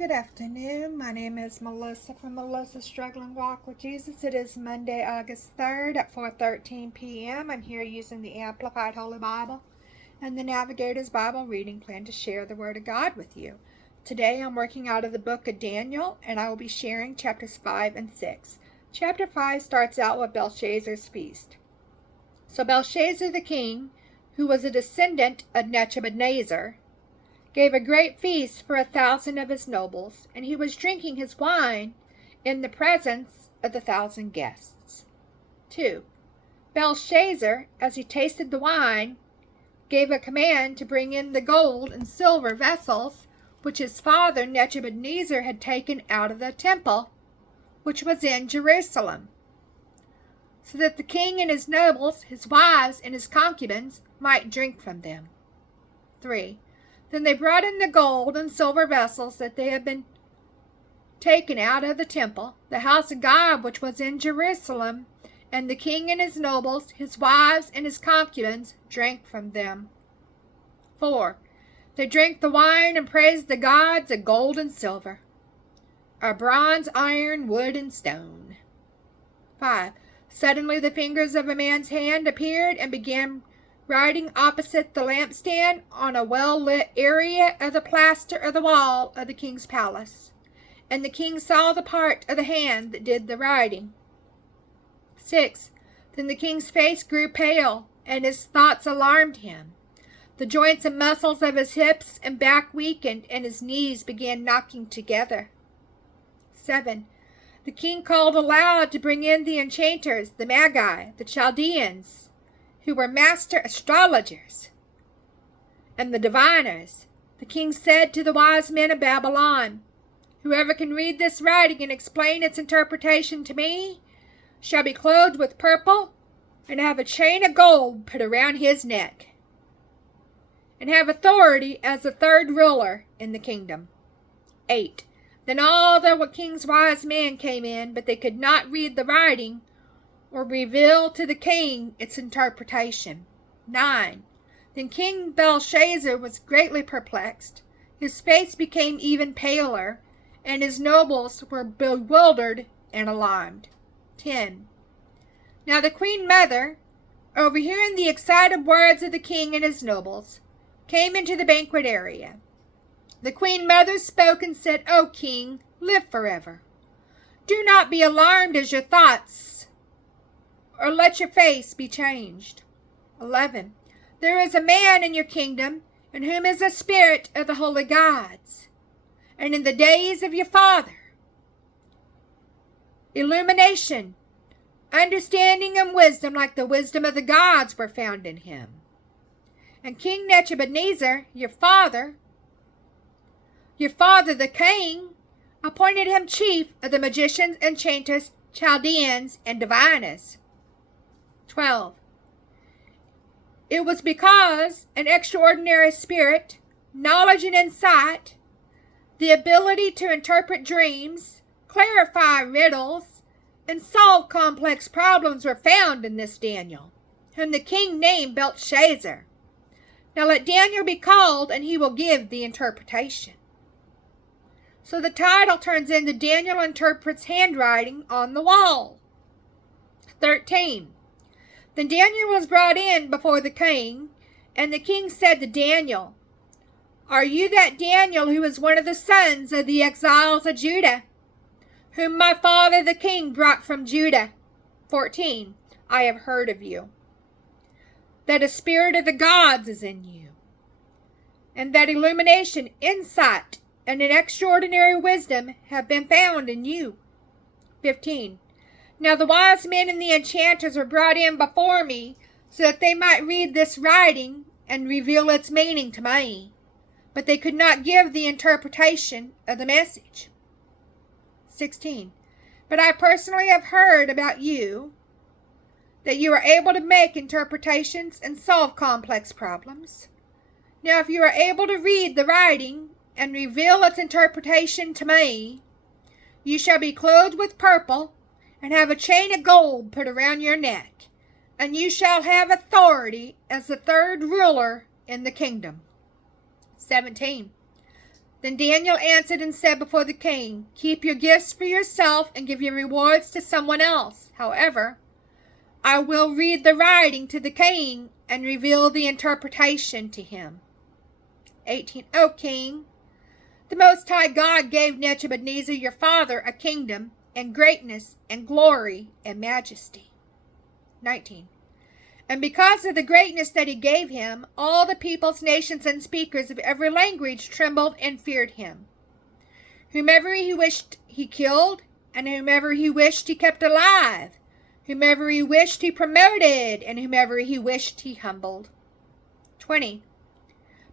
Good afternoon. My name is Melissa from Melissa's Struggling Walk with Jesus. It is Monday, August 3rd at 4:13 p.m. I'm here using the Amplified Holy Bible and the Navigator's Bible reading plan to share the Word of God with you. Today I'm working out of the book of Daniel, and I will be sharing chapters 5 and 6. Chapter 5 starts out with Belshazzar's feast. So Belshazzar the king, who was a descendant of Nebuchadnezzar, gave a great feast for 1,000 of his nobles, and he was drinking his wine in the presence of the 1,000 guests. 2. Belshazzar, as he tasted the wine, gave a command to bring in the gold and silver vessels which his father Nebuchadnezzar had taken out of the temple, which was in Jerusalem, so that the king and his nobles, his wives, and his concubines might drink from them. 3. Then they brought in the gold and silver vessels that they had been taken out of the temple, the house of God which was in Jerusalem, and the king and his nobles, his wives, and his concubines drank from them. 4. They drank the wine and praised the gods of gold and silver, of bronze, iron, wood, and stone. 5. Suddenly the fingers of a man's hand appeared and began writing opposite the lampstand on a well-lit area of the plaster of the wall of the king's palace. And the king saw the part of the hand that did the writing. 6. Then the king's face grew pale, and his thoughts alarmed him. The joints and muscles of his hips and back weakened, and his knees began knocking together. 7. The king called aloud to bring in the enchanters, the Magi, the Chaldeans, who were master astrologers, and the diviners. The king said to the wise men of Babylon, "Whoever can read this writing and explain its interpretation to me shall be clothed with purple and have a chain of gold put around his neck, and have authority as the third ruler in the kingdom." 8. Then all the king's wise men came in, but they could not read the writing or reveal to the king its interpretation. 9. Then King Belshazzar was greatly perplexed. His face became even paler, and his nobles were bewildered and alarmed. 10. Now the queen mother, overhearing the excited words of the king and his nobles, came into the banquet area. The queen mother spoke and said, "O king, live forever. Do not be alarmed as your thoughts, or let your face be changed." 11. There is a man in your kingdom in whom is the spirit of the holy gods, and in the days of your father, illumination, understanding, and wisdom like the wisdom of the gods were found in him. And King Nebuchadnezzar, your father the king, appointed him chief of the magicians, enchanters, Chaldeans, and diviners. 12. It was because an extraordinary spirit, knowledge and insight, the ability to interpret dreams, clarify riddles, and solve complex problems were found in this Daniel, whom the king named Belshazzar. Now let Daniel be called, and he will give the interpretation. So the title turns into Daniel interprets handwriting on the wall. 13. Then Daniel was brought in before the king, and the king said to Daniel, "Are you that Daniel who is one of the sons of the exiles of Judah, whom my father the king brought from Judah?" 14. I have heard of you, that a spirit of the gods is in you, and that illumination, insight, and an extraordinary wisdom have been found in you. 15. Now the wise men and the enchanters were brought in before me, so that they might read this writing and reveal its meaning to me, but they could not give the interpretation of the message. 16. But I personally have heard about you, that you are able to make interpretations and solve complex problems. Now if you are able to read the writing and reveal its interpretation to me, you shall be clothed with purple and have a chain of gold put around your neck, and you shall have authority as the third ruler in the kingdom. 17. Then Daniel answered and said before the king, "Keep your gifts for yourself and give your rewards to someone else. However, I will read the writing to the king and reveal the interpretation to him." 18. O king, the Most High God gave Nebuchadnezzar your father a kingdom and greatness and glory and majesty. 19. And because of the greatness that he gave him, all the peoples, nations, and speakers of every language trembled and feared him. Whomever he wished he killed, and whomever he wished he kept alive. Whomever he wished he promoted, and whomever he wished he humbled. 20.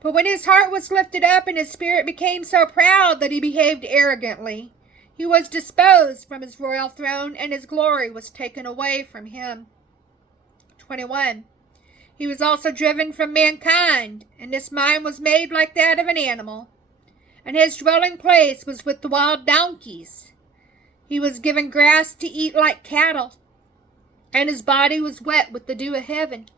But when his heart was lifted up and his spirit became so proud that he behaved arrogantly, he was disposed from his royal throne, and his glory was taken away from him. 21. He was also driven from mankind, and his mind was made like that of an animal, and his dwelling place was with the wild donkeys. He was given grass to eat like cattle, and his body was wet with the dew of heaven.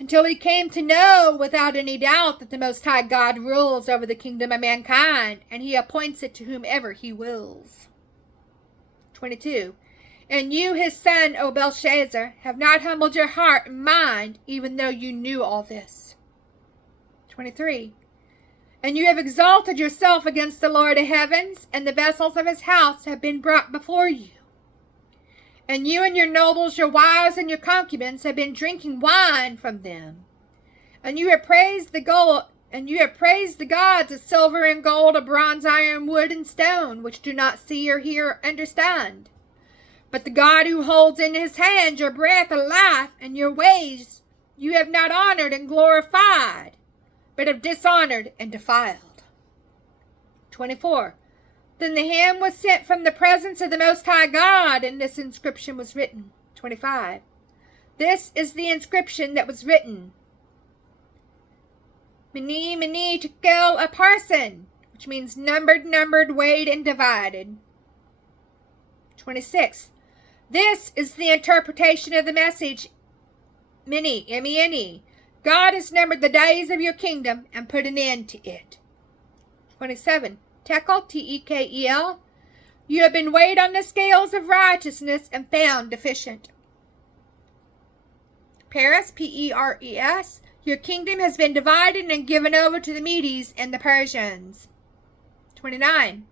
Until he came to know without any doubt that the Most High God rules over the kingdom of mankind, and he appoints it to whomever he wills. 22. And you, his son, O Belshazzar, have not humbled your heart and mind, even though you knew all this. 23. And you have exalted yourself against the Lord of heavens, and the vessels of his house have been brought before you. And you and your nobles, your wives, and your concubines have been drinking wine from them. And you have praised the gods of silver and gold, of bronze, iron, wood, and stone, which do not see or hear or understand. But the God who holds in his hand your breath and life and your ways you have not honored and glorified, but have dishonored and defiled. 24. Then the hand was sent from the presence of the Most High God, and this inscription was written. 25. This is the inscription that was written. Mene, mene, tekel, upharsin, which means numbered, weighed, and divided. 26. This is the interpretation of the message. Mene, M-E-N-E. God has numbered the days of your kingdom and put an end to it. 27. Tekel, T-E-K-E-L. You have been weighed on the scales of righteousness and found deficient. Peres, P-E-R-E-S. Your kingdom has been divided and given over to the Medes and the Persians. 29.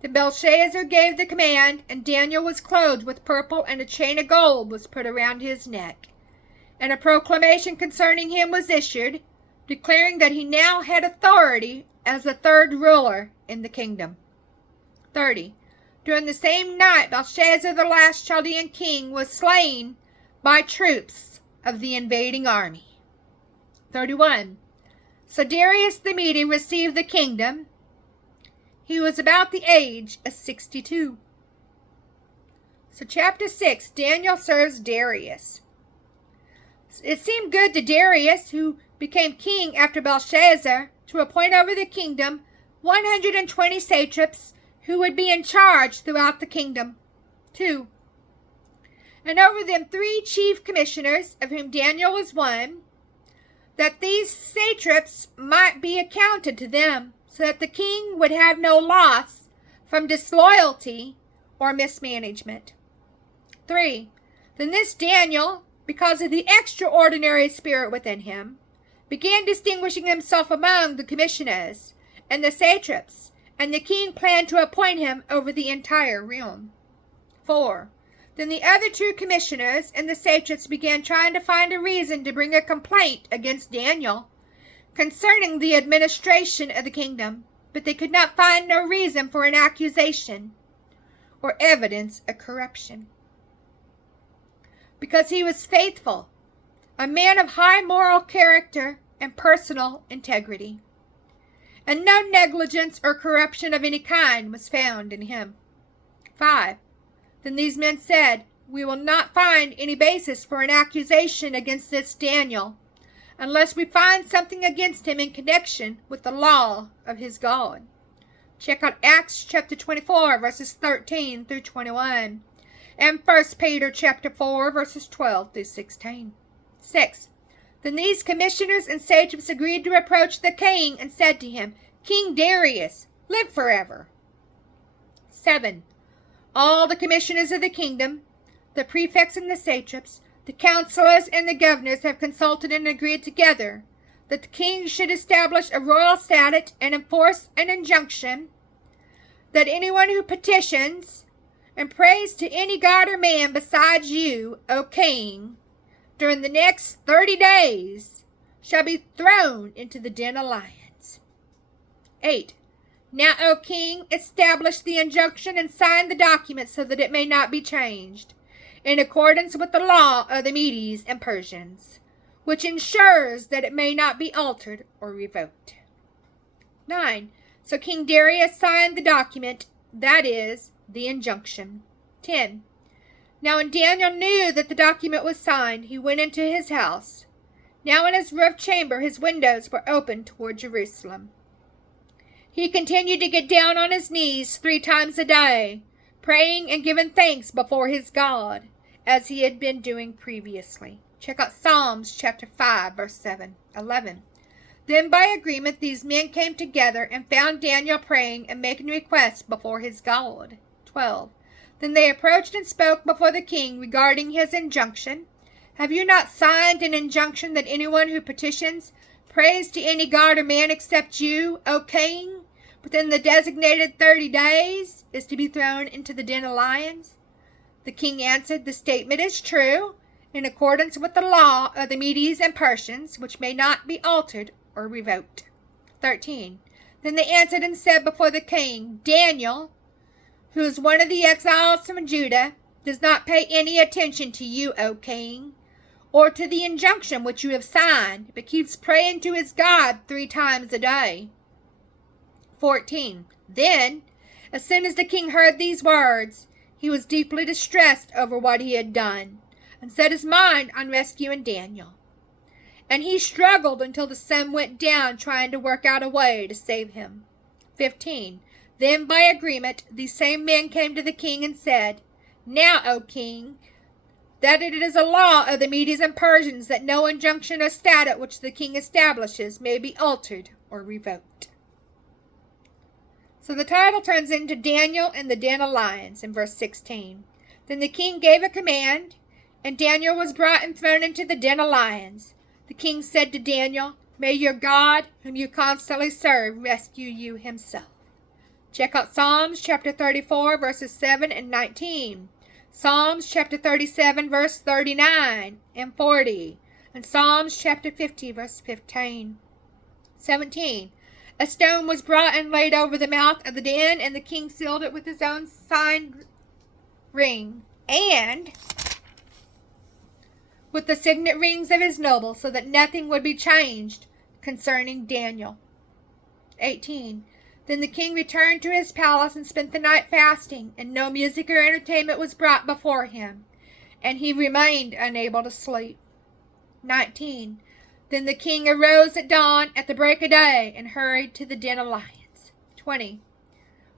Then Belshazzar gave the command, and Daniel was clothed with purple, and a chain of gold was put around his neck. And a proclamation concerning him was issued, declaring that he now had authority as the third ruler in the kingdom. 30. During the same night, Belshazzar, the last Chaldean king, was slain by troops of the invading army. 31. So Darius the Mede received the kingdom. He was about the age of 62. So chapter 6, Daniel serves Darius. It seemed good to Darius, who became king after Belshazzar, to appoint over the kingdom 120 satraps who would be in charge throughout the kingdom. 2. And over them 3 chief commissioners, of whom Daniel was one, that these satraps might be accounted to them, so that the king would have no loss from disloyalty or mismanagement. 3. Then this Daniel, because of the extraordinary spirit within him, began distinguishing himself among the commissioners and the satraps, and the king planned to appoint him over the entire realm. 4. Then the other 2 commissioners and the satraps began trying to find a reason to bring a complaint against Daniel concerning the administration of the kingdom, but they could not find no reason for an accusation or evidence of corruption. Because he was faithful, a man of high moral character and personal integrity, and no negligence or corruption of any kind was found in him. 5. Then these men said, "We will not find any basis for an accusation against this Daniel, unless we find something against him in connection with the law of his God." Check out Acts chapter 24, verses 13 through 21, and 1 Peter chapter 4, verses 12 through 16. 6. Then these commissioners and satraps agreed to reproach the king and said to him, King Darius, live forever. 7. All the commissioners of the kingdom, the prefects and the satraps, the counselors and the governors have consulted and agreed together that the king should establish a royal statute and enforce an injunction that anyone who petitions and prays to any god or man besides you, O king, during the next 30 days shall be thrown into the den of lions. 8. Now, O king, establish the injunction and sign the document so that it may not be changed, in accordance with the law of the Medes and Persians, which ensures that it may not be altered or revoked. 9. So King Darius signed the document, that is, the injunction. 10. Now when Daniel knew that the document was signed, he went into his house. Now in his roof chamber his windows were open toward Jerusalem. He continued to get down on his knees 3 times a day, praying and giving thanks before his God, as he had been doing previously. Check out Psalms chapter 5, verse 11. Then by agreement these men came together and found Daniel praying and making requests before his God. 12. Then they approached and spoke before the king regarding his injunction. Have you not signed an injunction that anyone who petitions, prays to any god or man except you, O king, within the designated 30 days, is to be thrown into the den of lions? The king answered, the statement is true, in accordance with the law of the Medes and Persians, which may not be altered or revoked. 13. Then they answered and said before the king, Daniel, who is one of the exiles from Judah, does not pay any attention to you, O king, or to the injunction which you have signed, but keeps praying to his God 3 times a day. 14. Then, as soon as the king heard these words, he was deeply distressed over what he had done, and set his mind on rescuing Daniel. And he struggled until the sun went down, trying to work out a way to save him. 15. Then, by agreement, these same men came to the king and said, Now, O king, that it is a law of the Medes and Persians that no injunction or statute which the king establishes may be altered or revoked. So the title turns into Daniel in the den of lions in verse 16. Then the king gave a command, and Daniel was brought and thrown into the den of lions. The king said to Daniel, May your God, whom you constantly serve, rescue you himself. Check out Psalms chapter 34, verses 7 and 19. Psalms chapter 37, verse 39 and 40. And Psalms chapter 50, verse 15. 17. A stone was brought and laid over the mouth of the den, and the king sealed it with his own signed ring, and with the signet rings of his nobles, so that nothing would be changed concerning Daniel. 18. Then the king returned to his palace and spent the night fasting, and no music or entertainment was brought before him, and he remained unable to sleep. 19. Then the king arose at dawn at the break of day and hurried to the den of lions. 20.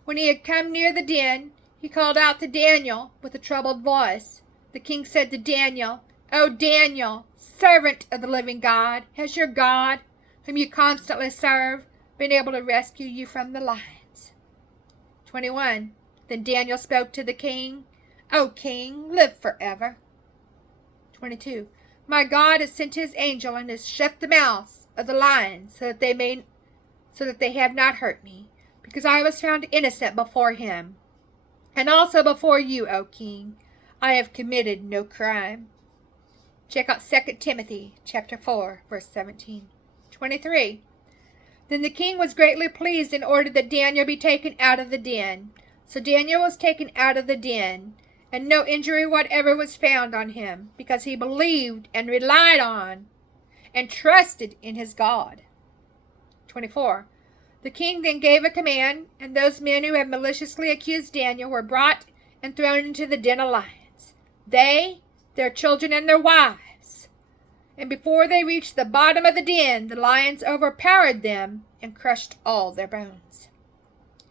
When he had come near the den, he called out to Daniel with a troubled voice. The king said to Daniel, O Daniel, servant of the living God, has your God, whom you constantly serve, been able to rescue you from the lions? 21. Then Daniel spoke to the king, O king, live forever. 22. My God has sent his angel and has shut the mouths of the lions so that they have not hurt me, because I was found innocent before him. And also before you, O king, I have committed no crime. Check out 2 Timothy chapter 4, verse 17. 23. Then the king was greatly pleased and ordered that Daniel be taken out of the den. So Daniel was taken out of the den, and no injury whatever was found on him, because he believed and relied on and trusted in his God. 24. The king then gave a command, and those men who had maliciously accused Daniel were brought and thrown into the den of lions, they, their children, and their wives. And before they reached the bottom of the den, the lions overpowered them and crushed all their bones.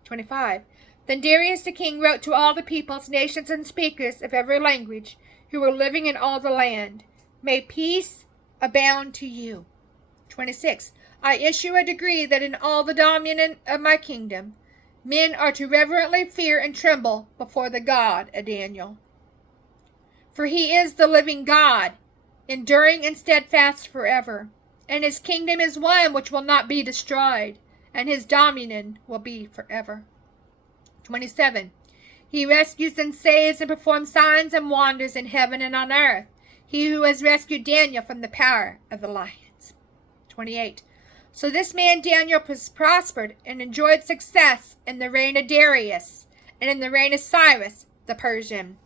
25. Then Darius the king wrote to all the peoples, nations, and speakers of every language who were living in all the land, May peace abound to you. 26. I issue a decree that in all the dominion of my kingdom, men are to reverently fear and tremble before the God of Daniel. For he is the living God, enduring and steadfast forever, and his kingdom is one which will not be destroyed, and his dominion will be forever. 27. He rescues and saves and performs signs and wonders in heaven and on earth, he who has rescued Daniel from the power of the lions. 28. So this man Daniel prospered and enjoyed success in the reign of Darius and in the reign of Cyrus the Persian.